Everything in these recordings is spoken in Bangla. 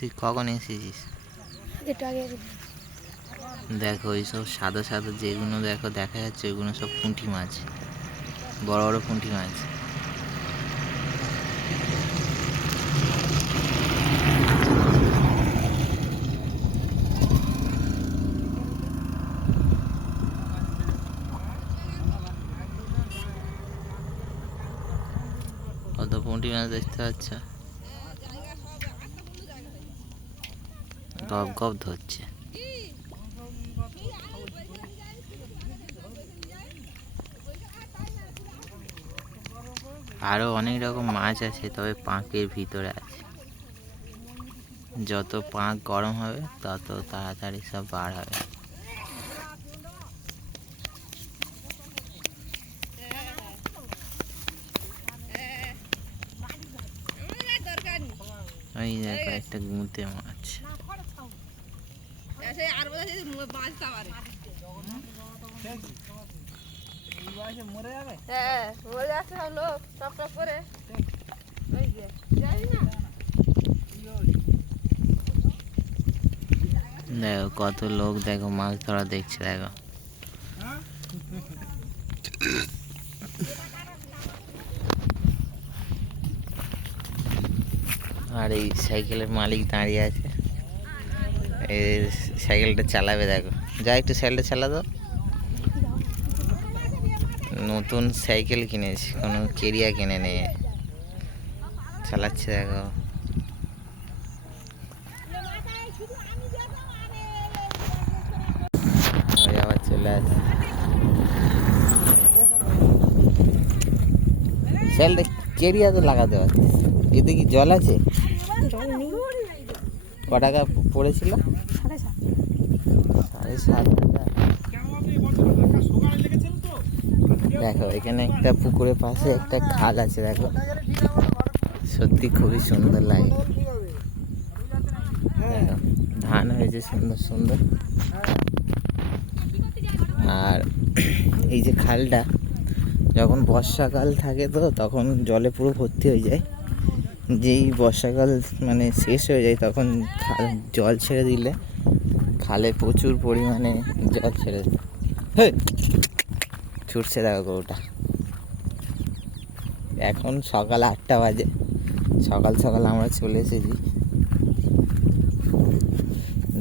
তুই কখন এসেছিস? একটু আগে। দেখো এইসব সাদা সাদা যেগুলো দেখো দেখা যাচ্ছে ওইগুলো সব পুঁটি মাছ, বড় বড় পুঁটি মাছ। কত পুঁটি মাছ দেখতে পাচ্ছ, গপ গপ ধরছে। আরো অনেক রকম মাছ আছে, তবে পাঁকের ভিতরে আছে। যত পাঁক গরম হবে তত তাড়াতাড়ি সব বার হবে। ওই দেখো একটা গুঁতে মাছ। দেখো কত লোক দেখো মাছ ধরা দেখছে দেখো। আর এই সাইকেলের মালিক দাঁড়িয়ে আছে, এই সাইকেলটা চালাবে দেখো। যা একটু সাইকেলটা চালা দাও। নতুন সাইকেল কিনেছি, কোনো কেরিয়া কিনে নেই, চালাচ্ছে দেখো। আবার চলে আসে সাইকেলটা। কেরিয়া তো লাগাতে পারছিস, এতে কি জল আছে? ক টাকা পড়েছিল? 7,500। দেখো এখানে একটা পুকুরের পাশে একটা খাল আছে দেখো, সত্যি খুবই সুন্দর লাগে। দেখো ধান হয়েছে সুন্দর সুন্দর। আর এই যে খালটা যখন বর্ষাকাল থাকে তো তখন জলে পুরো ভর্তি হয়ে যায়। যেই বর্ষাকাল মানে শেষ হয়ে যায় তখন জল ছেড়ে দিলে খালে প্রচুর পরিমাণে জল ছেড়ে দেয়। ছুটছে দেখো গরুটা। এখন সকাল 8টা বাজে, সকাল সকাল আমরা চলে এসেছি।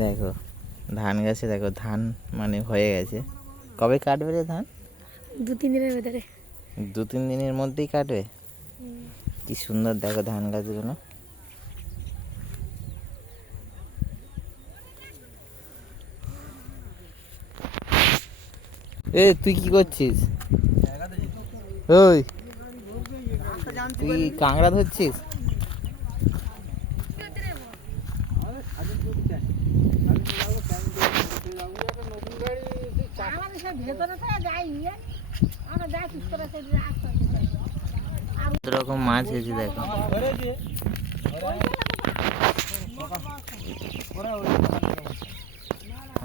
দেখো ধান গাছে দেখো ধান মানে হয়ে গেছে। কবে কাটবে রে ধান? 2-3 দিনের ভেতরে। 2-3 দিনের মধ্যেই কাটবে। কি সুন্দর দেখো ধান গাছগুলো। এ তুই কি করছিস? ওই তুই কাঁকড়া ধরছিস? রকম মাছ হয়েছে দেখো।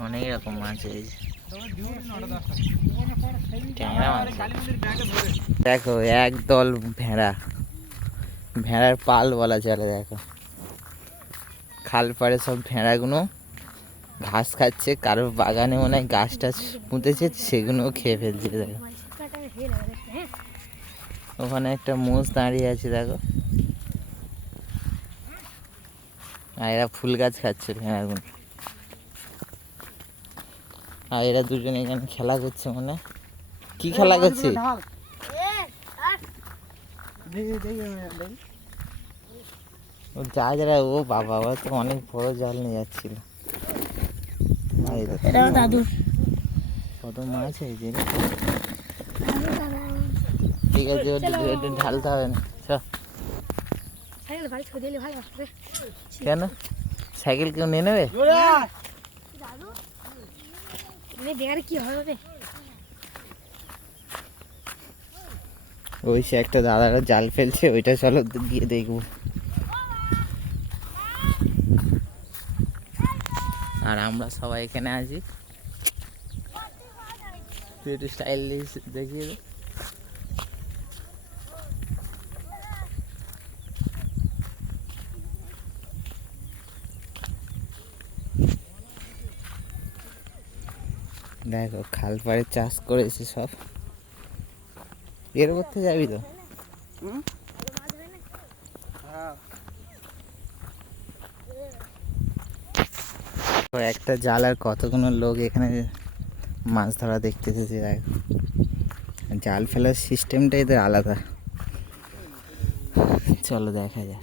অনেক রকম মাছ হয়েছে। দেখো একদল ভেড়া, ভেড়ার পাল বলা চলে। দেখো খাল পাড়ে সব ভেড়াগুলো ঘাস খাচ্ছে, কারোর বাগানে মনে হয় গাছ টাছ পুঁতেছে সেগুলোও খেয়ে ফেলছে। দেখো ওখানে একটা মোষ দাঁড়িয়ে আছে দেখো। আর এরা ফুল গাছ খাচ্ছে ভেড়াগুলো। আর এরা দুজনে এখানে খেলা করছে, মনে কি খেলা করছে? যা যারা ও বাবা, ওরা তো অনেক বড় জাল নিয়ে যাচ্ছিল। কত মাছ হয়েছে। ঠিক আছে ঢালতে হবে না। কেন সাইকেল কেউ নিয়ে নেবে? ওই সে একটা দাদারা জাল ফেলছে, ওইটা চলো গিয়ে দেখবো। আর আমরা সবাই এখানে আছি, একটু স্টাইল দেখিয়ে দে। দেখো খাল পাড়ে চাষ করেছে সব। এর মধ্যে যাবি তো? তো একটা জাল আর কতগুলো লোক এখানে মাছ ধরা দেখতে এসেছে। দেখো জাল ফেলার সিস্টেমটাই তো আলাদা। চলো দেখা যাক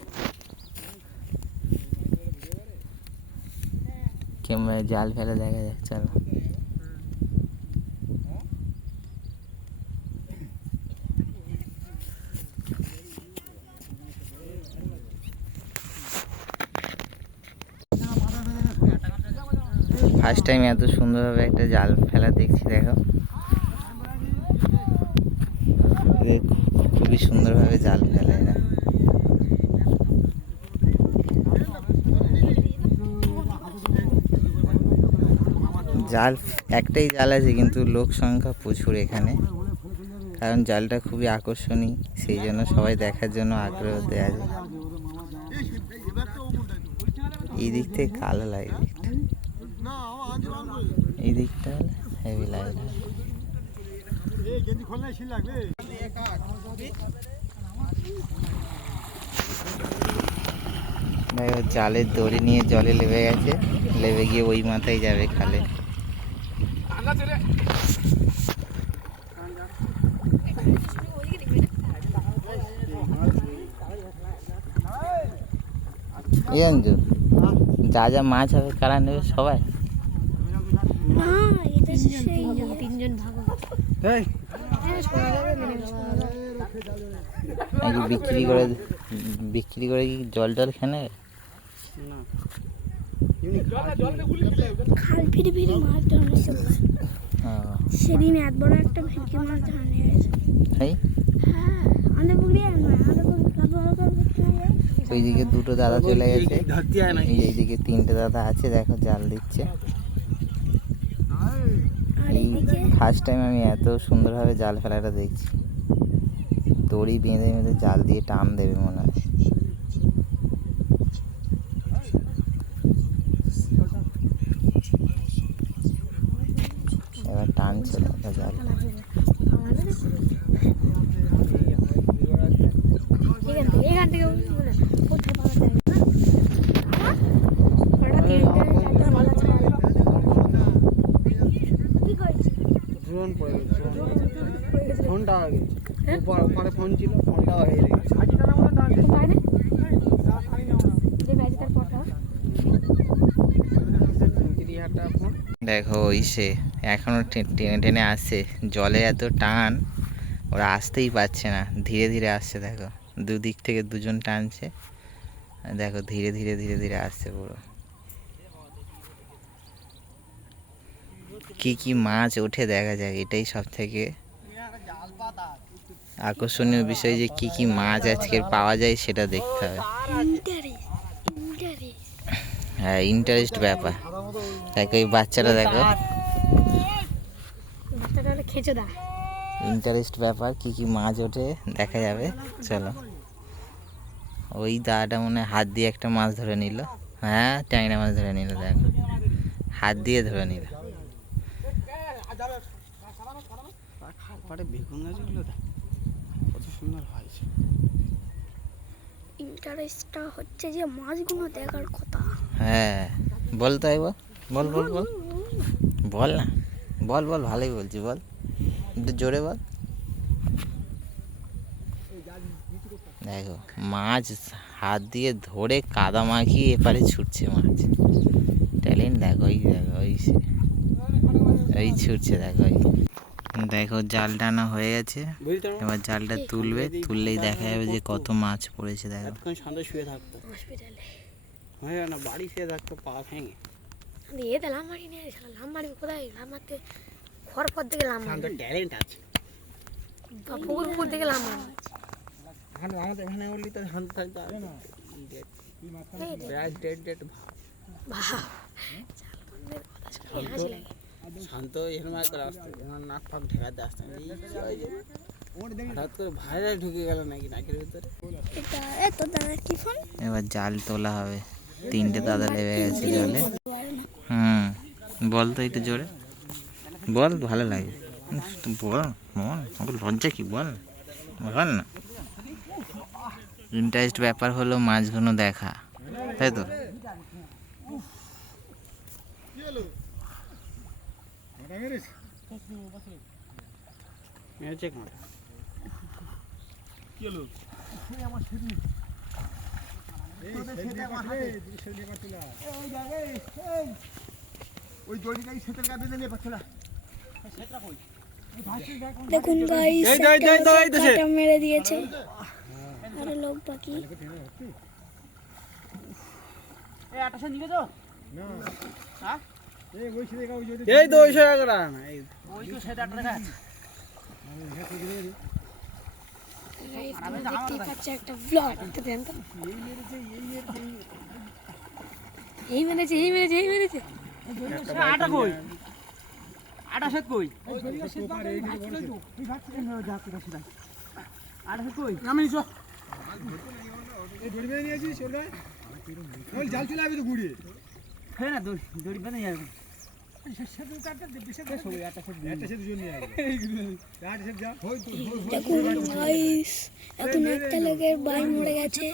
কেমন জাল ফেলে দেখা যাক। চলো ফার্স্ট টাইম এত সুন্দরভাবে একটা জাল ফেলা দেখছি। দেখো খুবই সুন্দরভাবে জাল ফেলে এরা। জাল একটাই জাল আছে কিন্তু লোক সংখ্যা প্রচুর এখানে, কারণ জালটা খুবই আকর্ষণীয়, সেই জন্য সবাই দেখার জন্য আগ্রহ দেওয়া যায়। এই দিক থেকে কালো লাগে, এই দিকটা হেভি লাগে। দেখো জালের দড়ি নিয়ে জলে লেবে গেছে, লেবে গিয়ে ওই মাথায় যাবে খালে। জানছো যা যা মাছ হবে কারা নেবে? সবাই তিনজন ভাগ নাকি বিক্রি করে কি জল খেয়ে নেবে? খাল ফিরে ফিরে মাছ ধরা সেদিন এত বড় একটা ভেটকি মাছ ধরা নিয়ে গেছে। হ্যাঁ আমাদের পুকুরে ওইদিকে দুটো দাদা চলে গেছে, এইদিকে তিনটে দাদা আছে। দেখো জাল দিচ্ছে। এই ফার্স্ট টাইম আমি এত সুন্দরভাবে জাল ফেলাটা দেখছি। দড়ি বেঁধে বেঁধে জাল দিয়ে টান দেবে মনে হয়। এবার টানছে জাল। ফোনটা ওপরে ফোন ছিল, ফোনটা হয়ে গেছে। দেখো ওই সে এখনো টেনে টেনে আসছে, জলে এত টান ওরা আসতেই পারছে না, ধীরে ধীরে আসছে। দেখো দুদিক থেকে দুজন টানছে, দেখো ধীরে ধীরে ধীরে ধীরে আসছে পুরো। কি কি মাছ ওঠে দেখা যাক, এটাই সব থেকে আকর্ষণীয় বিষয়, যে কি কি মাছ আজকের পাওয়া যায় সেটা দেখতে হবে। হ্যাঁ ইন্টারেস্ট ব্যাপার। দেখো এই বাচ্চাটা, দেখো ইন্টারেস্ট ব্যাপার, কি কি মাছ ওঠে দেখা যাবে। চলো ওই দাদাটা মনে হয় হাত দিয়ে একটা মাছ ধরে নিল। হ্যাঁ ট্যাংরা মাছ ধরে নিল, দেখো হাত দিয়ে ধরে নিল। বেগুন গাছগুলো কত সুন্দর হয়েছে। ইন্টারেস্টটা হচ্ছে যে মাছগুলো দেখার কথা। হ্যাঁ বল তাই, বল বল বল বল বল না, বল বল ভালোই বলছি, বল একটু জোরে বল। দেখো মাছ হাত দিয়ে ধরে কাদা মাখিয়ে এপারে ছুটছে মাছ। ট্যালেন্ট দেখো, ওই দেখো ওই ছুটছে। দেখো দেখো জাল টানা হয়ে গেছে, এবার জালটা তুলবে, তুললেই দেখা যাবে যে কত মাছ পড়েছে। দেখো শান্ত শুয়ে থাকতো, হ্যাঁ না বাড়ি শুয়ে থাকতো, পা ভেঙে লাভ মারি নিয়ে লাভ মারি কোথায় লাভ মারতে, ঘর পর থেকে লাভ মারি। ট্যালেন্ট আছে, পুকুর পুকুর থেকে লাভ মারি। আমাদের এখানে বললি তো শান্ত থাকতো, শান্ত এরকম একটা আসতো, নাক ফাঁক ঢেকাতে আসতো, হঠাৎ করে ভাইরাস ঢুকে গেল নাকি নাকের ভিতরে। এবার জাল তোলা হবে, তিনটে দাদা লেগে গেছে জলে। বল তো একটু জোরে বল ভালো লাগে বল বল আমাকে লজ্জা কি বল বল না। ইন্টারেস্ট ব্যাপার হলো মাছগুলো দেখা, তাই তো? মেরেছে কোন কি হলো আমার ছেড়ে এই ছেড়ে মাঠে ছেড়ে পাচ্ছিল ওই যাবে এই ওই দড়িটাই সেটার গায়ে বেঁধে নে পাচ্ছিল সেটা কই দেখুন গাইস কাটা মেরে দিয়েছে আরে লোক বাকি এই 28 নিবে তো না হ্যাঁ এই ওই ছেড়ে গাও এই 200 টাকা না এই ওই তো 7-8 টাকা দেখতেই পাচ্ছে একটা ব্লগ দেন তো। এই মেরেছে আটা কই আটা সেট কই আটা সেট কই আমি নিছো এই দড়ি বেঁধে নিয়েছিস ওর গায়ে ওই জাল চলে আসবে তো ঘুরিয়ে হ্যাঁ না দড়ি বেঁধে নিয়ে আসবে দেখুন গাইস এখন একটা লোকের ভাই মরে গেছে,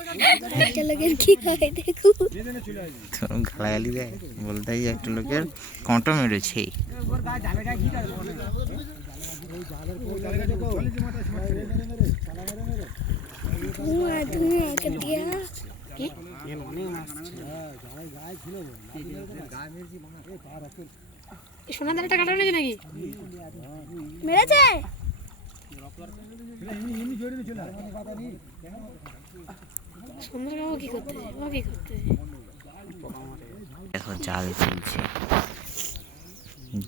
একটা লোকের কি হয় দেখুন। গালাগালি দেয়, বলতে একটা লোকের কণ্ঠ মেরেছে। ধুঁয়া কে দিয়া কি সোনা দাঁড়াটা কাটা নিয়েছে নাকি মেরেছে সুন্দর কি করতে দেখো জাল তুলছে,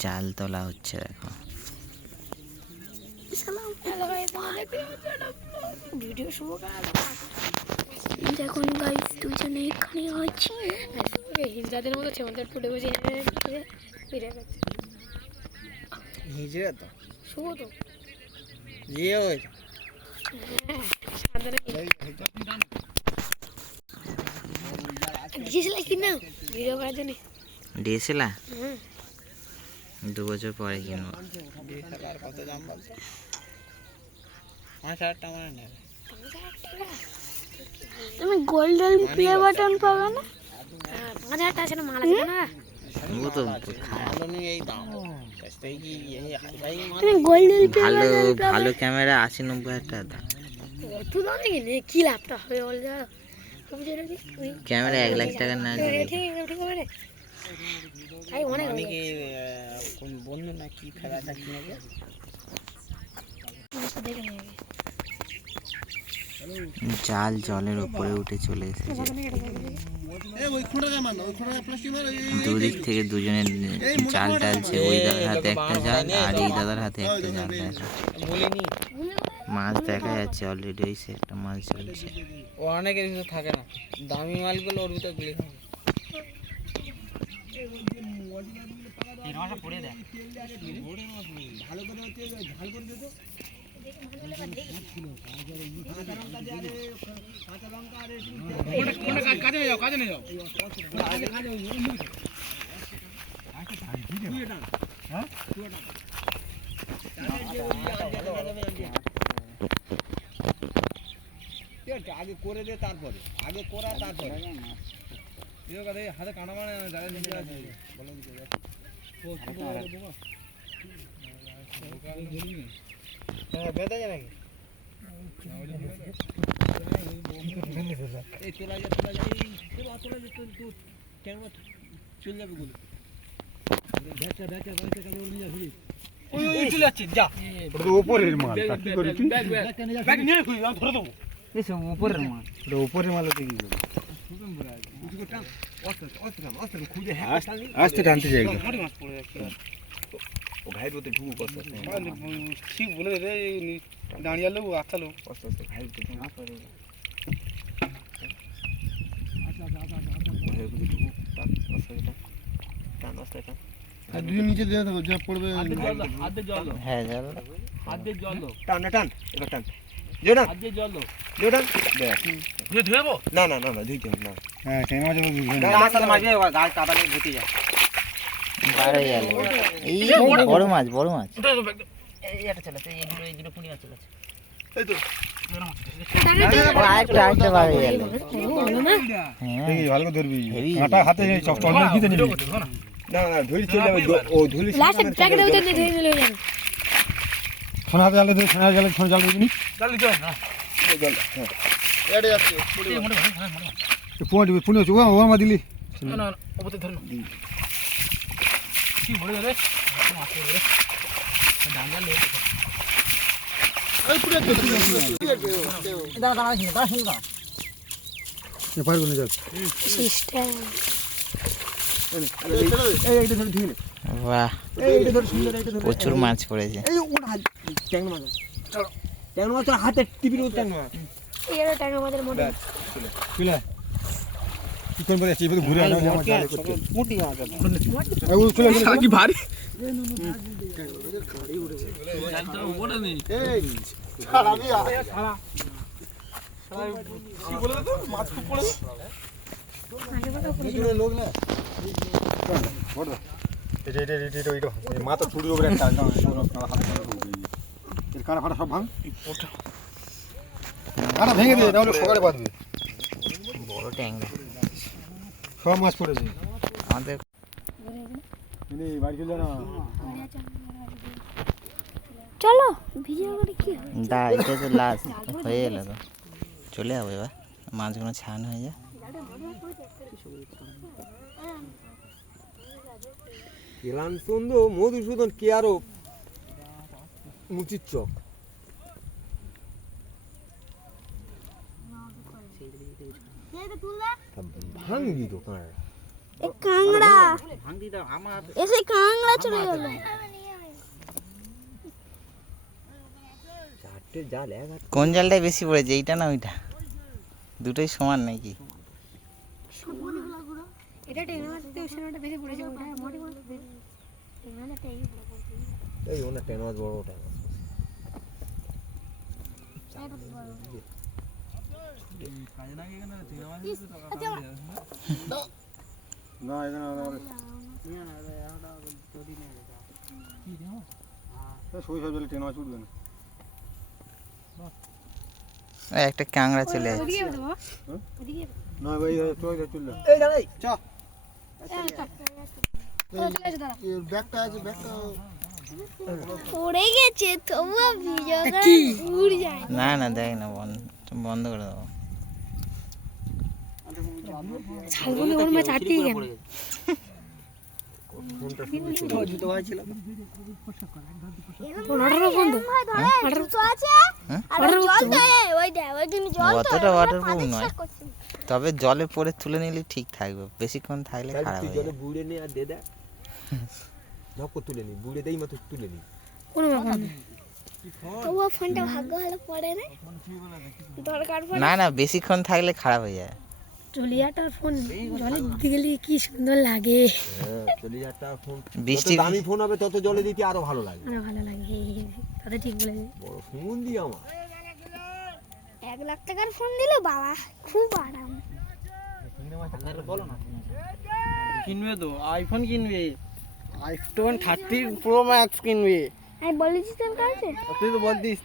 জাল তোলা হচ্ছে। দেখো ভিডিও শুরু দেখুন গাইস দুজনে এখানে আছে হিজড়াদের মতো চেমন্তার ফুটে বসে ফিরে গেছে হিজড়া তো শুভ তো ইয়ে ওই দিয়েছিলা কি না ভিডিও করার জন্য দিয়েছিলা? 2 বছর পরে কিনবো। কত দাম বলছে? 5,000 টাকা মানে নেবে। তুমি গোল্ডেন প্লে বাটন পাবে না? 5,000 টাকা ছিল মাল আছে না ও তো ভালো নেই এই দাম সস্তাই কি এই হাই তুমি গোল্ডেন প্লে ভালো ভালো ক্যামেরা 80-90 টাকা দাম। কত দাম কিনে কি লাভটা হবে বল যা ক্যামেরা 1 লাখ টাকা না ঠিক হবে ভাই অনেক অনেকে কোন বন্ধু না কি খেলাটা কিনে গে দেখে নিয়ে জাল জলের উপরে উঠে চলে এসেছে। দুদিক থেকে দুজনে জাল টালছে। ওই দাদার হাতে একটা জাল আর এই দাদার হাতে একটা জাল। দেখা মাছ দেখা যাচ্ছে অলরেডি, ওই সে একটা মাছ চলছে। ও অনেকের কিছু থাকে না, দামি মালগুলো ওর ভিতরে গুলি খাবে। পড়ে দেয় ভালো করে ঝাল করে দে তো কাজে নিয়ে যাও আগে করে দে, তারপরে আগে করা তারপরে হাতে কানা মানে যারা নিচে আছে বেঁধে যায় নাকি এই তোলা যা কেন চলে যাবে গুলো চলে যাচ্ছে যা উপরের মাল কি করি তুই ব্যাগ নিয়ে কই আমি ধরে দেবো এসব উপরের মাল উপরের মাল কি করব আস্তে টানতে যাই ও ঘাইর মধ্যে ঢুকু কষ্ট ঠিক বলে রে দাঁড়িয়ে লোক আচ্ছা লোক কষ্ট আস্তে ঘাইর মধ্যে ঢুকু করে ঘাইর মধ্যে ঢুকু টান আস্তে টান আর দুই নিচে দেয়া থাকো যা পড়বে হাত দিয়ে জল হ্যাঁ জল হাত দিয়ে জল টান টান এবার টান জোড়া হাত দিয়ে জল জোড়া ধুয়ে ধুয়েবো না না না না ধুইতে না হ্যাঁ কেন মাঝে বুঝবি না মাছ মাঝে গাছ কাটা নিয়ে ভুতি যায় বার হয়ে গেল। এই বড় মাছ, বড় মাছ। ও, আরেকটা বার হয়ে গেল। হ্যাঁ, ভালো করে ধরবি হেভি। কাঁটা হাতে চন্দন খেতে নিবি না না ধরি চলে যাবে ও ধুলি লাস্টে প্যাকেটের ভিতর নিয়ে ধরে চলে যাবে। সোনা হাতে জালে ধরে সোনা জালে সোনা জাল দিবি পুনে দিবি পুনে হচ্ছে ও মা দিলি পারবো না জল সিস্টেম এইটা ধরে ধুয়ে নে বাহ, এইটা ধরে সুন্দর এইটা ধরে প্রচুর মাছ পড়েছে। এই ওটা ট্যাংরা মাছ ট্যাংরা মাছ তোর হাতে টিপির মতো ট্যাংরা মাছ এর টাকা আমাদের মনে চলে কি কোন বলে চিপে ঘুরে আনা আমার জালে করতে মুটি মাছ এই ও চলে কি ভারী এই ছাড়া দিয়া ছাড়া কি বলে তো মাছ খুব পড়ে দুজনে লোক না বড় এটা মাথা ছুড়ি ওপরে একটা হাত এর কাটা ফাটা সব ভাঙ কাটা ভেঙে দিয়ে তাহলে সকালে বাঁধবে বড় ট্যাংরা। সব মাছ পড়েছে আমাদের বাড়ি চলে না চলো ভিডিও করে কি হবে? দা, এটা তো লাস্ট হয়ে গেল তো, চলে যাবো এবার। মাছগুলো ছান হয়ে যায়। এলান চন্দ মধুসূদন কে আরো মুচির চক ভাঙবি তো কাংড়া এসে কাংড়া চলে গেল। চারটে জাল এক কোন জালটাই বেশি পড়েছে, এইটা না ওইটা? দুটোই সমান নাকি? এটা টেনে মারতে ওখানটা বেশি পড়েছে ওটা মোটি মাছ এখানে তেই এই ওনা টেন মাছ বড় ওটা না এখানে সবই সব জলে টেন মাছ উঠবে না এই একটা কাংড়া চলে যাচ্ছে। ওদিকে দেবো ওদিকে না ভাই চলে চলে এই দাঁড়াই চ ব্যাগটা আছে ব্যাগটা পড়ে গেছে তবুও ভিডিও উড়ে যায়। না না, দেখ না, বন্ধ করে দেবো। ছাগলে ওর মাছ আটকে গেল। জুতো ভাই ছিল ওটারও বন্ধ অতটা ওয়াটারপ্রুফ নয়, তবে জলে পরে তুলে নিলে ঠিক থাকবে, বেশিক্ষণ থাকলে খারাপ হয়ে জলে যাবে। বুড়ে নে আর দে দে ঝপ তুলে নি বুড়ে দেই মাত্র তুলে নি কোনো ব্যাপার না। তবুও ফোনটা ভাগ্য ভালো পড়ে না দরকার পড়ে না না, বেশিক্ষণ থাকলে খারাপ হয়ে যায়। চলিয়াটার ফোন জলে দিতে গেলে কি সুন্দর লাগে। হ্যাঁ চলে যাটা ফোন বৃষ্টি দামি ফোন হবে তত জলে দিতে আরো ভালো লাগে আমার ভালো লাগে তাতে ঠিক বলেছে। বড় ফোন দি আমার 1 লাখ টাকার ফোন দিল বাবা খুব আরাম। কিনবে তো আইফোন কিনবে, আইফোন 30 প্রো ম্যাক্স কিনবে। আমি বলেছি তোর কাছে তুই তো বলতিস